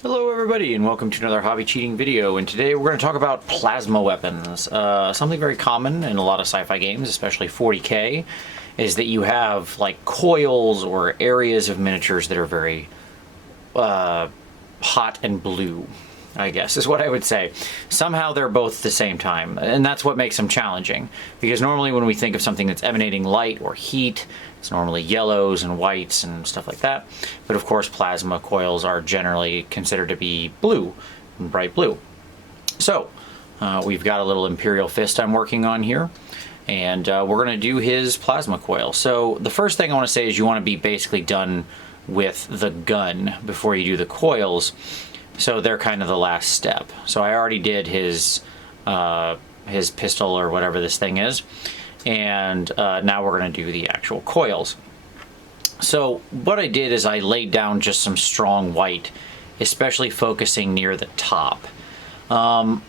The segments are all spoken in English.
Hello everybody and welcome to another hobby cheating video, and today we're going to talk about plasma weapons. Something very common in a lot of sci-fi games, especially 40k, is that you have like coils or areas of miniatures that are very hot and blue, I guess is what I would say. Somehow they're both at the same time, and that's what makes them challenging, because normally when we think of something that's emanating light or heat, it's normally yellows and whites and stuff like that. But of course plasma coils are generally considered to be blue, bright blue. So we've got a little Imperial Fist I'm working on here, and we're going to do his plasma coil. So the first thing I want to say is you want to be basically done with the gun before you do the coils. So they're kind of the last step. So I already did his pistol or whatever this thing is, and now we're going to do the actual coils. So what I did is I laid down just some strong white, especially focusing near the top. The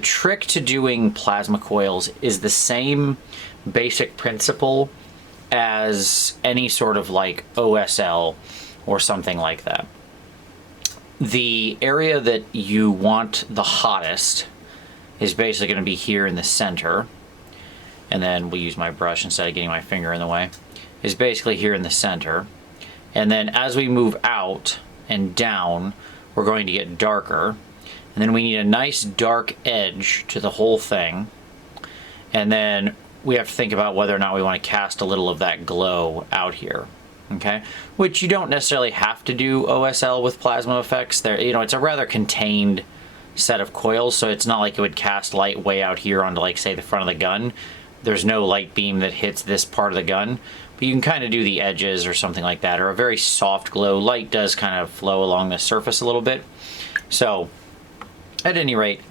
trick to doing plasma coils is the same basic principle as any sort of like OSL or something like that. The area that you want the hottest is basically going to be here in the center, and then we'll use my brush instead of getting my finger in the way, is basically here in the center. And then as we move out and down, we're going to get darker, and then we need a nice dark edge to the whole thing, and then we have to think about whether or not we want to cast a little of that glow out here. Okay, which you don't necessarily have to do OSL with plasma effects. There, you know, it's a rather contained set of coils, so it's not like it would cast light way out here onto, like, say, the front of the gun. There's no light beam that hits this part of the gun, but you can kind of do the edges or something like that, or a very soft glow. Light does kind of flow along the surface a little bit. So, at any rate,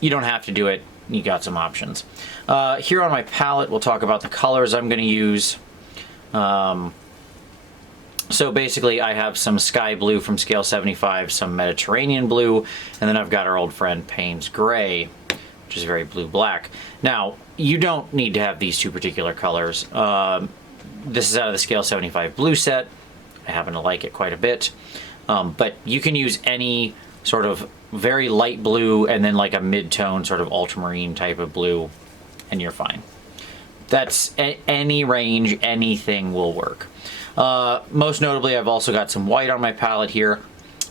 you don't have to do it. You got some options. Here on my palette, we'll talk about the colors I'm going to use. So basically I have some sky blue from scale 75, some Mediterranean blue, and then I've got our old friend Payne's gray, which is very blue-black. Now, you don't need to have these two particular colors. This is out of the scale 75 blue set. I happen to like it quite a bit. But you can use any sort of very light blue and then like a mid-tone sort of ultramarine type of blue, and you're fine. That's any range, anything will work. Most notably, I've also got some white on my palette here.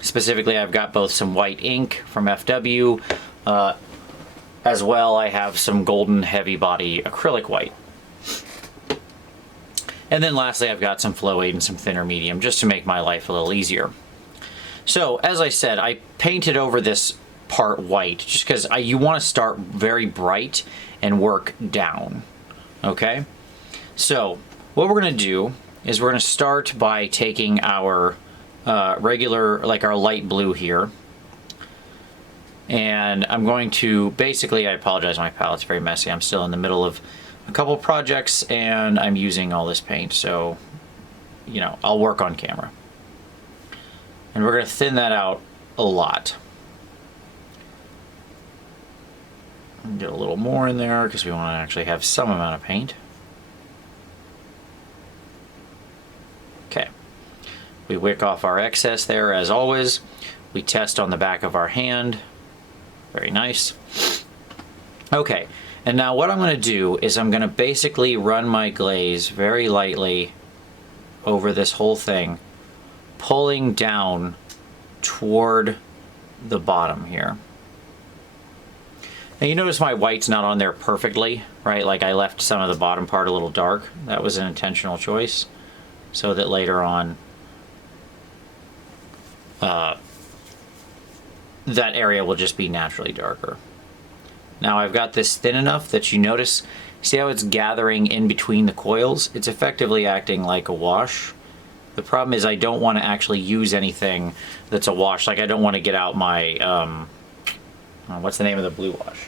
Specifically, I've got both some white ink from FW, as well I have some golden heavy body acrylic white. And then lastly, I've got some flow aid and some thinner medium, just to make my life a little easier. So, as I said, I painted over this part white, just because you want to start very bright and work down. Okay? So, what we're going to do is we're going to start by taking our regular, like our light blue here, and I'm going to basically, I apologize, my palette's very messy. I'm still in the middle of a couple projects and I'm using all this paint, so you know, I'll work on camera. And we're going to thin that out a lot. Get a little more in there because we want to actually have some amount of paint. Okay, we wick off our excess there as always. We test on the back of our hand. Very nice. Okay, and now what I'm going to do is I'm going to basically run my glaze very lightly over this whole thing, pulling down toward the bottom here. Now you notice my white's not on there perfectly, right? Like I left some of the bottom part a little dark. That was an intentional choice, so that later on that area will just be naturally darker. Now I've got this thin enough that you notice, see how it's gathering in between the coils? It's effectively acting like a wash. The problem is I don't want to actually use anything that's a wash. Like I don't want to get out my, what's the name of the blue wash?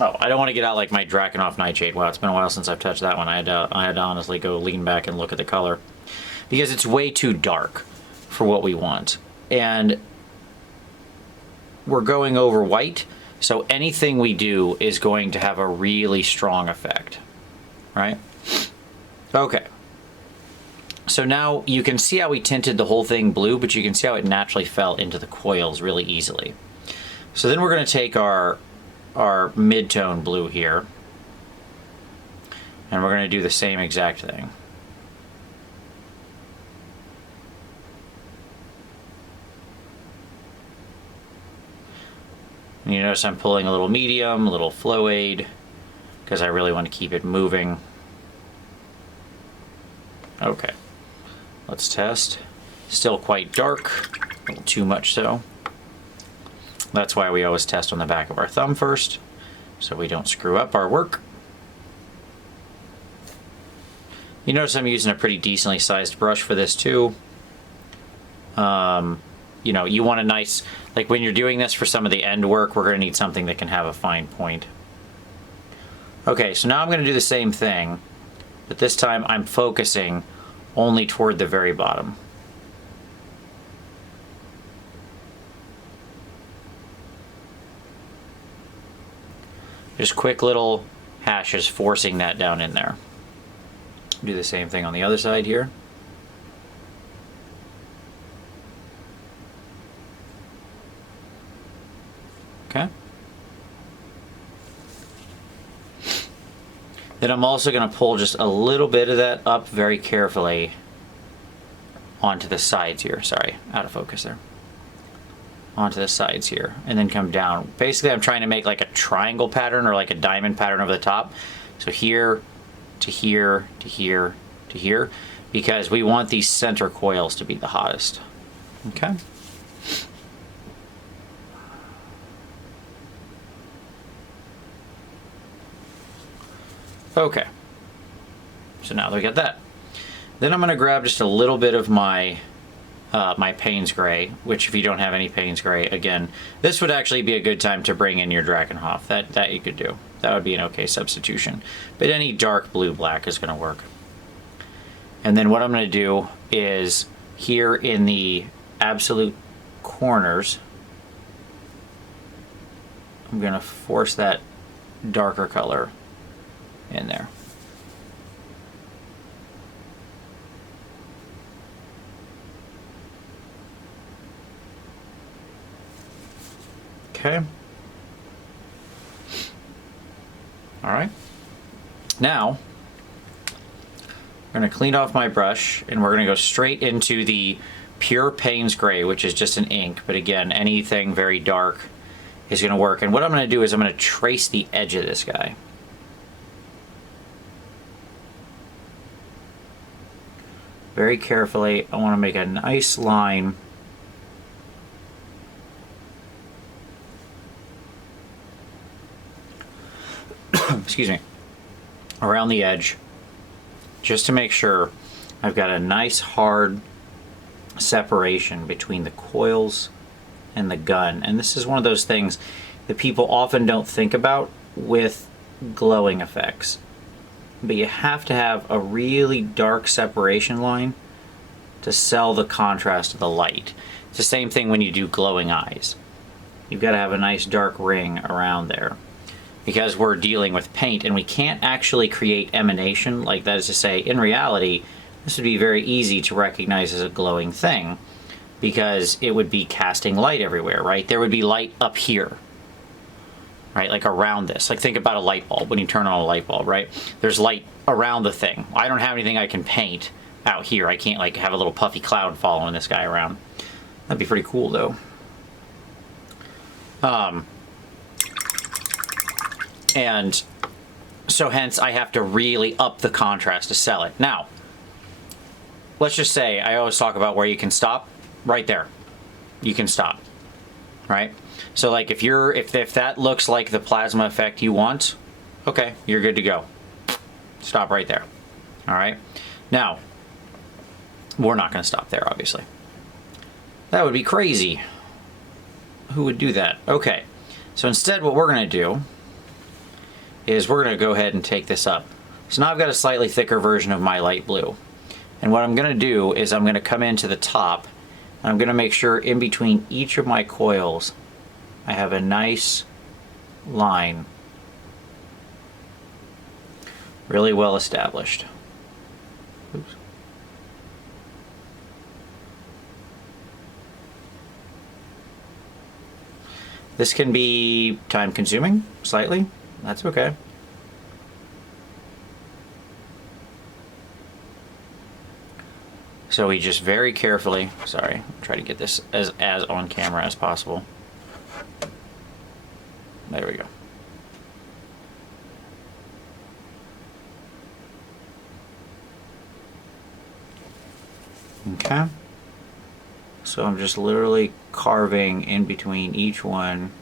Oh, I don't want to get out like my Drakenhof Nightshade. Wow, it's been a while since I've touched that one. I had to honestly go lean back and look at the color, because it's way too dark for what we want. And we're going over white, So anything we do is going to have a really strong effect, right? Okay. So now you can see how we tinted the whole thing blue, but you can see how it naturally fell into the coils really easily. So then we're going to take our mid-tone blue here, and we're going to do the same exact thing. And you notice I'm pulling a little medium, a little flow aid, because I really want to keep it moving. Okay, let's test. Still quite dark, a little too much so. That's why we always test on the back of our thumb first, so we don't screw up our work. You notice I'm using a pretty decently sized brush for this too. You know, you want a nice, like when you're doing this for some of the end work, we're going to need something that can have a fine point. Okay, so now I'm going to do the same thing, but this time I'm focusing only toward the very bottom. Just quick little hashes forcing that down in there. Do the same thing on the other side here. Okay. Then I'm also going to pull just a little bit of that up very carefully onto the sides here. Sorry, out of focus there. Onto the sides here, and then come down. Basically, I'm trying to make like a triangle pattern or like a diamond pattern over the top. So here to here to here to here, because we want these center coils to be the hottest. Okay. Okay. So now we got that. Then I'm going to grab just a little bit of my my Payne's Gray, which if you don't have any Payne's Gray, again, this would actually be a good time to bring in your Drakenhof. That you could do. That would be an okay substitution. But any dark blue-black is going to work. And then what I'm going to do is here in the absolute corners, I'm going to force that darker color in there. Okay. All right. Now, I'm going to clean off my brush, and we're going to go straight into the pure Payne's Gray, which is just an ink. But again, anything very dark is going to work. And what I'm going to do is I'm going to trace the edge of this guy. Very carefully, I want to make a nice line. Excuse me, around the edge, just to make sure I've got a nice hard separation between the coils and the gun. And this is one of those things that people often don't think about with glowing effects. But you have to have a really dark separation line to sell the contrast of the light. It's the same thing when you do glowing eyes. You've got to have a nice dark ring around there, because we're dealing with paint and we can't actually create emanation. Like, that is to say, in reality, this would be very easy to recognize as a glowing thing, because it would be casting light everywhere, right? There would be light up here, right? Like around this. Like, think about a light bulb. When you turn on a light bulb, right? There's light around the thing. I don't have anything I can paint out here. I can't like have a little puffy cloud following this guy around. That'd be pretty cool though. And so hence I have to really up the contrast to sell it. Now, let's just say, I always talk about where you can stop. Right there. You can stop. Right? So like if that looks like the plasma effect you want, okay, you're good to go. Stop right there. Alright? Now, we're not going to stop there, obviously. That would be crazy. Who would do that? Okay. So instead what we're going to do is we're going to go ahead and take this up. So now I've got a slightly thicker version of my light blue. And what I'm going to do is I'm going to come into the top, and I'm going to make sure in between each of my coils I have a nice line. Really well established. Oops. This can be time consuming, slightly. That's okay. So we just very carefully, sorry, try to get this as on camera as possible. There we go. Okay. So I'm just literally carving in between each one.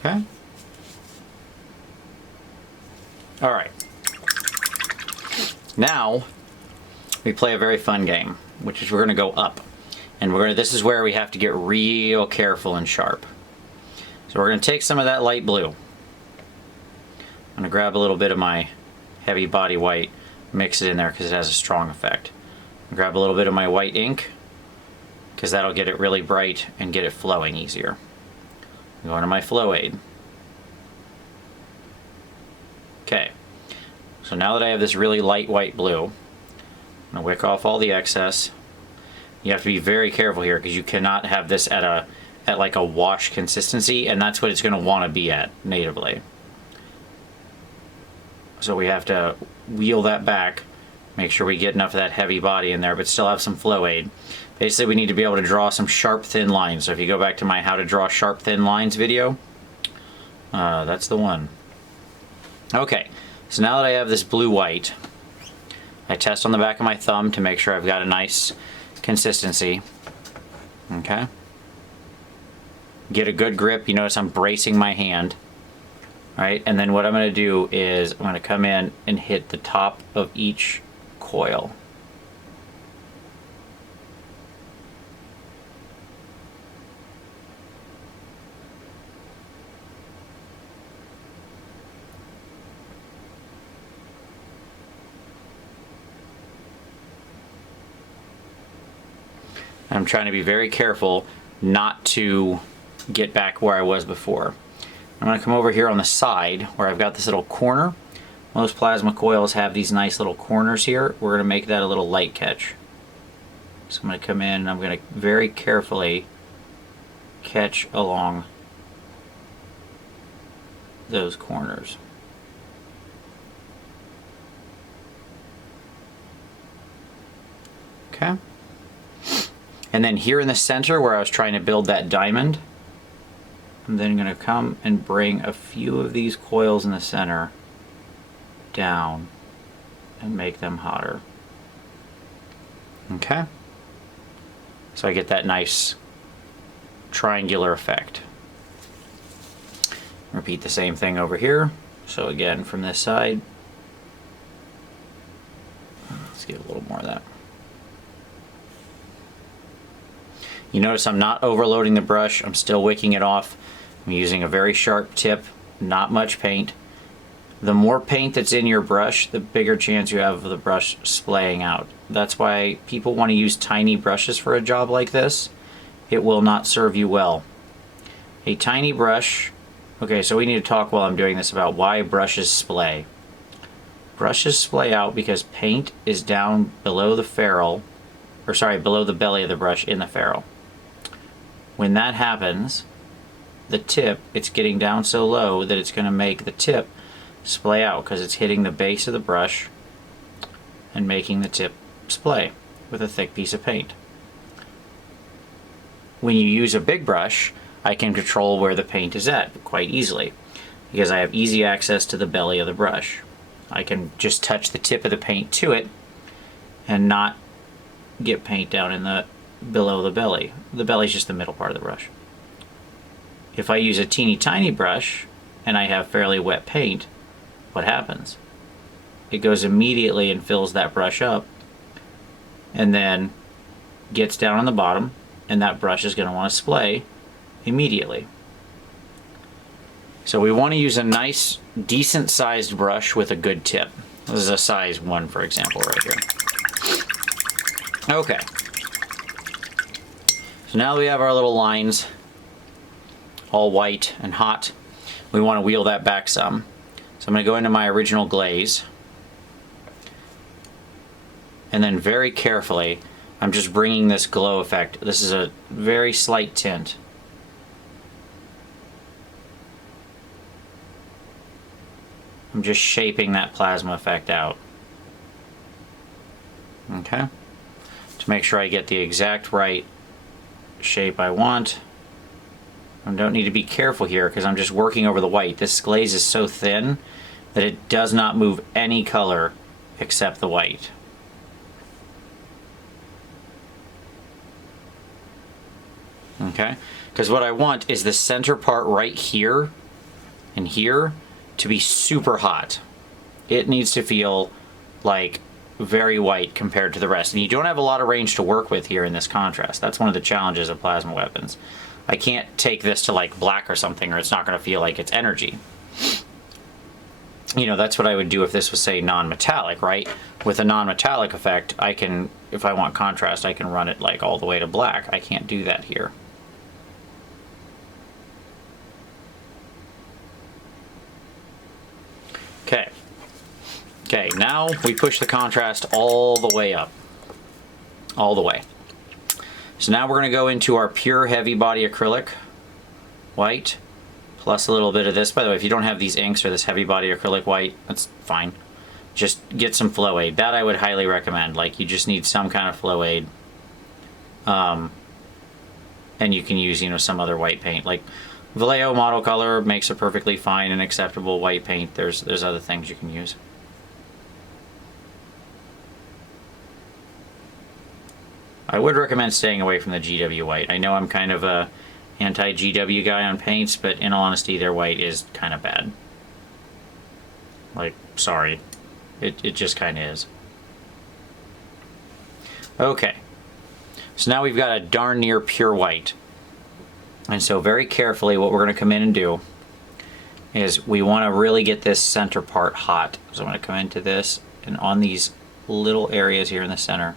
Okay. All right. Now we play a very fun game, which is we're going to go up. And this is where we have to get real careful and sharp. So we're going to take some of that light blue. I'm going to grab a little bit of my heavy body white, mix it in there because it has a strong effect. Grab a little bit of my white ink because that'll get it really bright and get it flowing easier. I'm going to my flow aid. Okay, so now that I have this really light white blue, I'm going to wick off all the excess. You have to be very careful here because you cannot have this at like a wash consistency, and that's what it's going to want to be at natively. So we have to wheel that back, make sure we get enough of that heavy body in there, but still have some flow aid. Basically, we need to be able to draw some sharp, thin lines. So if you go back to my how to draw sharp, thin lines video, that's the one. Okay, so now that I have this blue-white, I test on the back of my thumb to make sure I've got a nice consistency. Okay. Get a good grip. You notice I'm bracing my hand. Right, and then what I'm going to do is I'm going to come in and hit the top of each coil. I'm trying to be very careful not to get back where I was before. I'm going to come over here on the side where I've got this little corner. Most plasma coils have these nice little corners here. We're going to make that a little light catch. So I'm going to come in and I'm going to very carefully catch along those corners. Okay. And then here in the center where I was trying to build that diamond, I'm then going to come and bring a few of these coils in the center down and make them hotter. Okay? So I get that nice triangular effect. Repeat the same thing over here. So again, from this side, let's get a little more of that. You notice I'm not overloading the brush. I'm still wicking it off. I'm using a very sharp tip, not much paint. The more paint that's in your brush, the bigger chance you have of the brush splaying out. That's why people want to use tiny brushes for a job like this. It will not serve you well. A tiny brush, okay, so we need to talk while I'm doing this about why brushes splay. Brushes splay out because paint is down below the ferrule, or sorry, below the belly of the brush in the ferrule. When that happens, the tip, it's getting down so low that it's going to make the tip splay out because it's hitting the base of the brush and making the tip splay with a thick piece of paint. When you use a big brush, I can control where the paint is at quite easily because I have easy access to the belly of the brush. I can just touch the tip of the paint to it and not get paint down in the below the belly. The belly is just the middle part of the brush. If I use a teeny tiny brush and I have fairly wet paint, what happens? It goes immediately and fills that brush up and then gets down on the bottom, and that brush is going to want to splay immediately. So we want to use a nice, decent sized brush with a good tip. This is a size 1, for example, right here. Okay. So now we have our little lines all white and hot. We want to wheel that back some. So I'm going to go into my original glaze. And then very carefully, I'm just bringing this glow effect. This is a very slight tint. I'm just shaping that plasma effect out. Okay? To make sure I get the exact right shape I want. I don't need to be careful here because I'm just working over the white. This glaze is so thin that it does not move any color except the white. Okay? Because what I want is the center part right here and here to be super hot. It needs to feel like very white compared to the rest. And you don't have a lot of range to work with here in this contrast. That's one of the challenges of plasma weapons. I can't take this to like black or something or it's not going to feel like it's energy. You know, that's what I would do if this was, say, non-metallic, right? With a non-metallic effect, I can, if I want contrast, I can run it like all the way to black. I can't do that here. Okay. Okay, now we push the contrast all the way up. All the way. So now we're going to go into our pure heavy body acrylic white, plus a little bit of this. By the way, if you don't have these inks or this heavy body acrylic white, that's fine. Just get some flow aid. That I would highly recommend. Like, you just need some kind of flow aid. And you can use, you know, some other white paint. Like, Vallejo Model Color makes a perfectly fine and acceptable white paint. There's other things you can use. I would recommend staying away from the GW white. I know I'm kind of a anti-GW guy on paints, but in all honesty, their white is kind of bad. Like, sorry. It just kind of is. Okay. So now we've got a darn near pure white. And so very carefully, what we're going to come in and do is we want to really get this center part hot. So I'm going to come into this and on these little areas here in the center,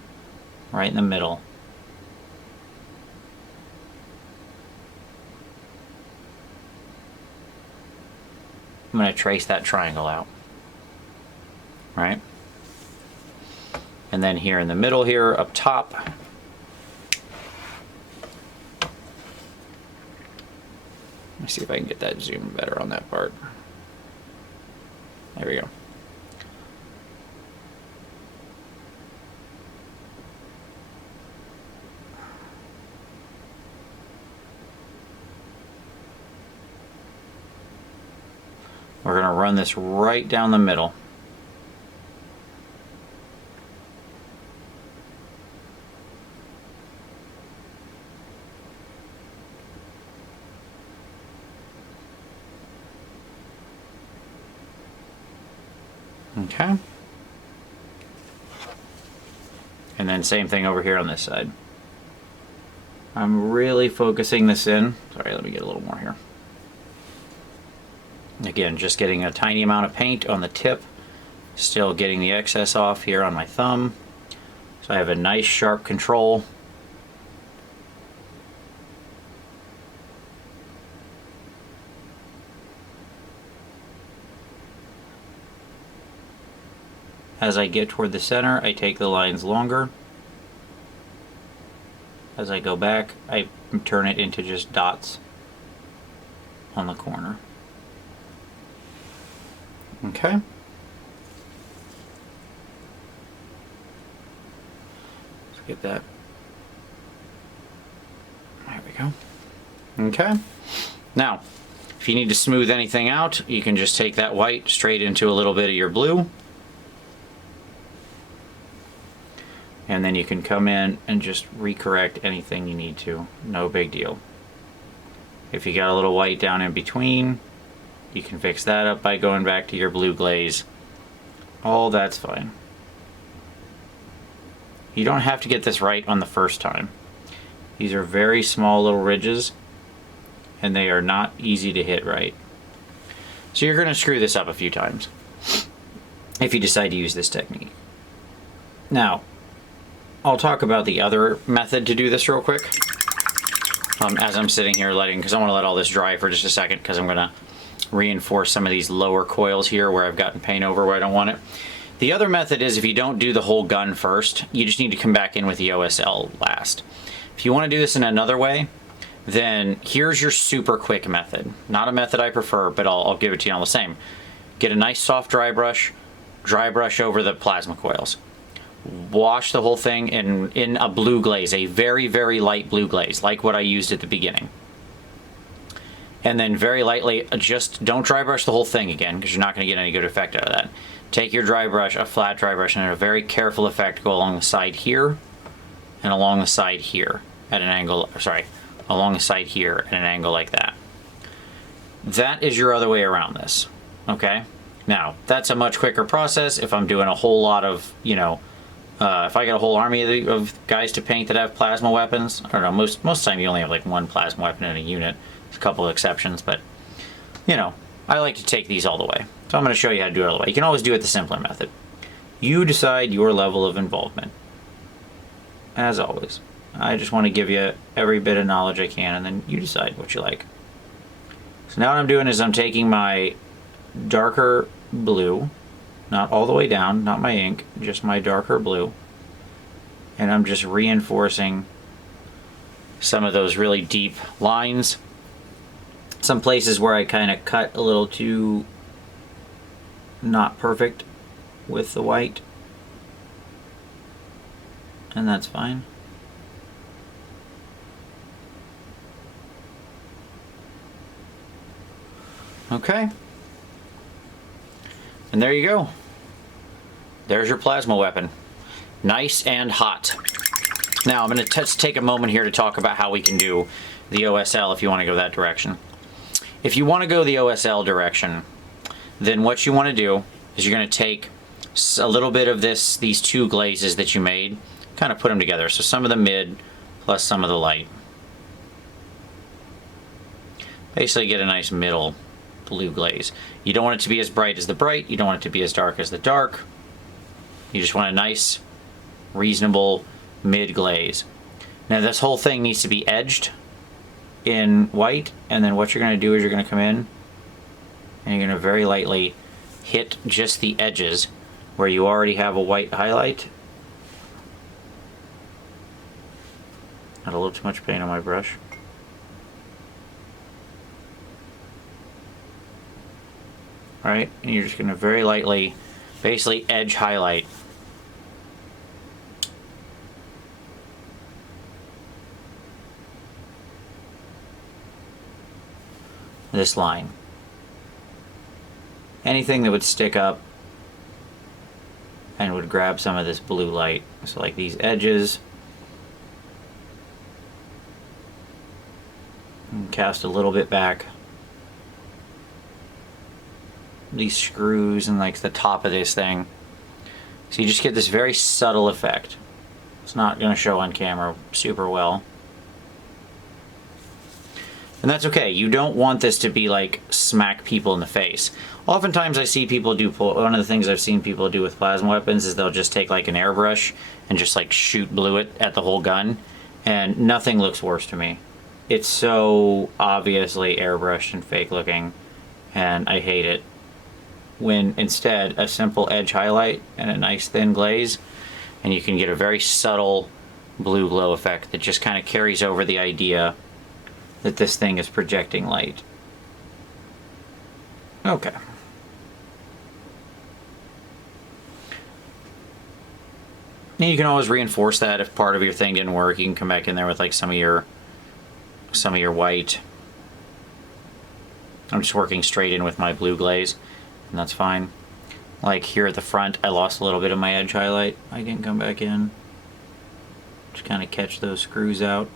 right in the middle. I'm going to trace that triangle out. Right? And then here in the middle here, up top, let me see if I can get that zoomed better on that part. There we go. We're going to run this right down the middle. Okay. And then same thing over here on this side. I'm really focusing this in. Sorry, let me get a little more here. Again, just getting a tiny amount of paint on the tip. Still getting the excess off here on my thumb. So I have a nice sharp control. As I get toward the center, I take the lines longer. As I go back, I turn it into just dots on the corner. Okay. Let's get that. There we go. Okay. Now, if you need to smooth anything out, you can just take that white straight into a little bit of your blue. And then you can come in and just recorrect anything you need to. No big deal. If you got a little white down in between, you can fix that up by going back to your blue glaze. All that's fine. You don't have to get this right on the first time. These are very small little ridges, and they are not easy to hit right. So you're going to screw this up a few times if you decide to use this technique. Now, I'll talk about the other method to do this real quick. as I'm sitting here because I want to let all this dry for just a second, because I'm going to reinforce some of these lower coils here where I've gotten paint over where I don't want it. The other method is, if you don't do the whole gun first, you just need to come back in with the OSL last. If you want to do this in another way, then here's your super quick method. Not a method I prefer, but I'll give it to you all the same. Get a nice soft dry brush over the plasma coils. Wash the whole thing in a blue glaze, a very, very light blue glaze, like what I used at the beginning. And then very lightly, just don't dry brush the whole thing again, because you're not going to get any good effect out of that. Take your dry brush, a flat dry brush, and a very careful effect go along the side here and along the side here at an angle, along the side here at an angle like that. That is your other way around this, okay? Now, that's a much quicker process if I'm doing a whole lot of, you know, if I get a whole army of guys to paint that have plasma weapons. I don't know, most of the time you only have like one plasma weapon in a unit. There's a couple of exceptions, but, you know, I like to take these all the way. So I'm going to show you how to do it all the way. You can always do it the simpler method. You decide your level of involvement. As always. I just want to give you every bit of knowledge I can, and then you decide what you like. So now what I'm doing is I'm taking my darker blue, not all the way down, not my ink, just my darker blue, and I'm just reinforcing some of those really deep lines. Some places where I kind of cut a little too not perfect with the white, and that's fine. Okay, and there you go. There's your plasma weapon, nice and hot. Now I'm going to just take a moment here to talk about how we can do the OSL if you want to go that direction. If you want to go the OSL direction, then what you want to do is you're going to take a little bit of these two glazes that you made, kind of put them together. So some of the mid plus some of the light. Basically get a nice middle blue glaze. You don't want it to be as bright as the bright. You don't want it to be as dark as the dark. You just want a nice, reasonable mid glaze. Now this whole thing needs to be edged in white, and then what you're going to do is you're going to come in and you're going to very lightly hit just the edges where you already have a white highlight. Got a little too much paint on my brush. Alright, and you're just going to very lightly basically edge highlight this line. Anything that would stick up and would grab some of this blue light. So like these edges. And cast a little bit back. These screws and like the top of this thing. So you just get this very subtle effect. It's not going to show on camera super well. And that's okay. You don't want this to be like smack people in the face. Oftentimes I see people do, one of the things I've seen people do with plasma weapons is they'll just take like an airbrush and just like shoot blue it at the whole gun, and nothing looks worse to me. It's so obviously airbrushed and fake looking, and I hate it. When instead a simple edge highlight and a nice thin glaze, and you can get a very subtle blue glow effect that just kind of carries over the idea that this thing is projecting light. Okay. Now you can always reinforce that if part of your thing didn't work. You can come back in there with like some of your white. I'm just working straight in with my blue glaze, and that's fine. Like here at the front, I lost a little bit of my edge highlight. I can come back in. Just kind of catch those screws out.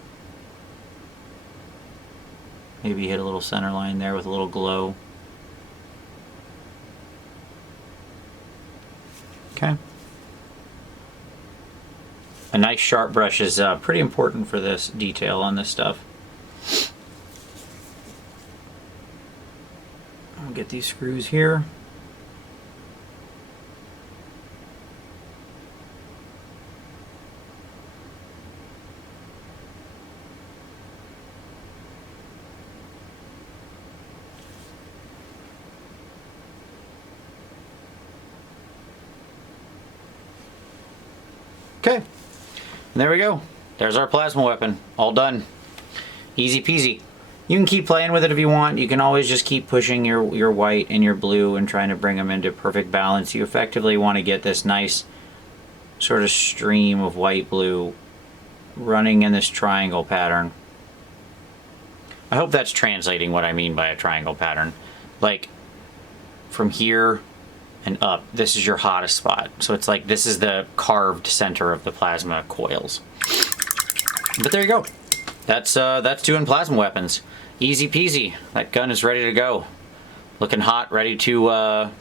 Maybe hit a little center line there with a little glow. Okay. A nice sharp brush is pretty important for this detail on this stuff. I'll get these screws here. Okay, and there we go. There's our plasma weapon, all done. Easy peasy. You can keep playing with it if you want. You can always just keep pushing your white and your blue and trying to bring them into perfect balance. You effectively want to get this nice sort of stream of white-blue running in this triangle pattern. I hope that's translating what I mean by a triangle pattern. Like, from here and up, this is your hottest spot. So it's like this is the carved center of the plasma coils. But there you go. That's doing plasma weapons. Easy peasy. That gun is ready to go. Looking hot, ready to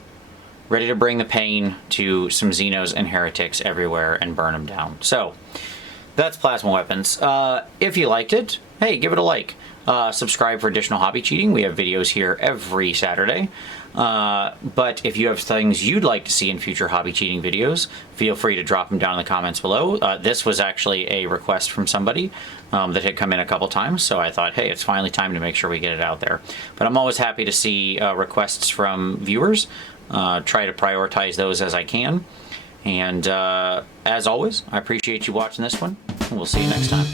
bring the pain to some Xenos and heretics everywhere and burn them down. So that's plasma weapons. If you liked it, hey, give it a like. Subscribe for additional hobby cheating. We have videos here every Saturday. But if you have things you'd like to see in future hobby cheating videos, feel free to drop them down in the comments below. This was actually a request from somebody that had come in a couple times, so I thought, hey, it's finally time to make sure we get it out there. But I'm always happy to see requests from viewers. Try to prioritize those as I can. And as always, I appreciate you watching this one, and we'll see you next time.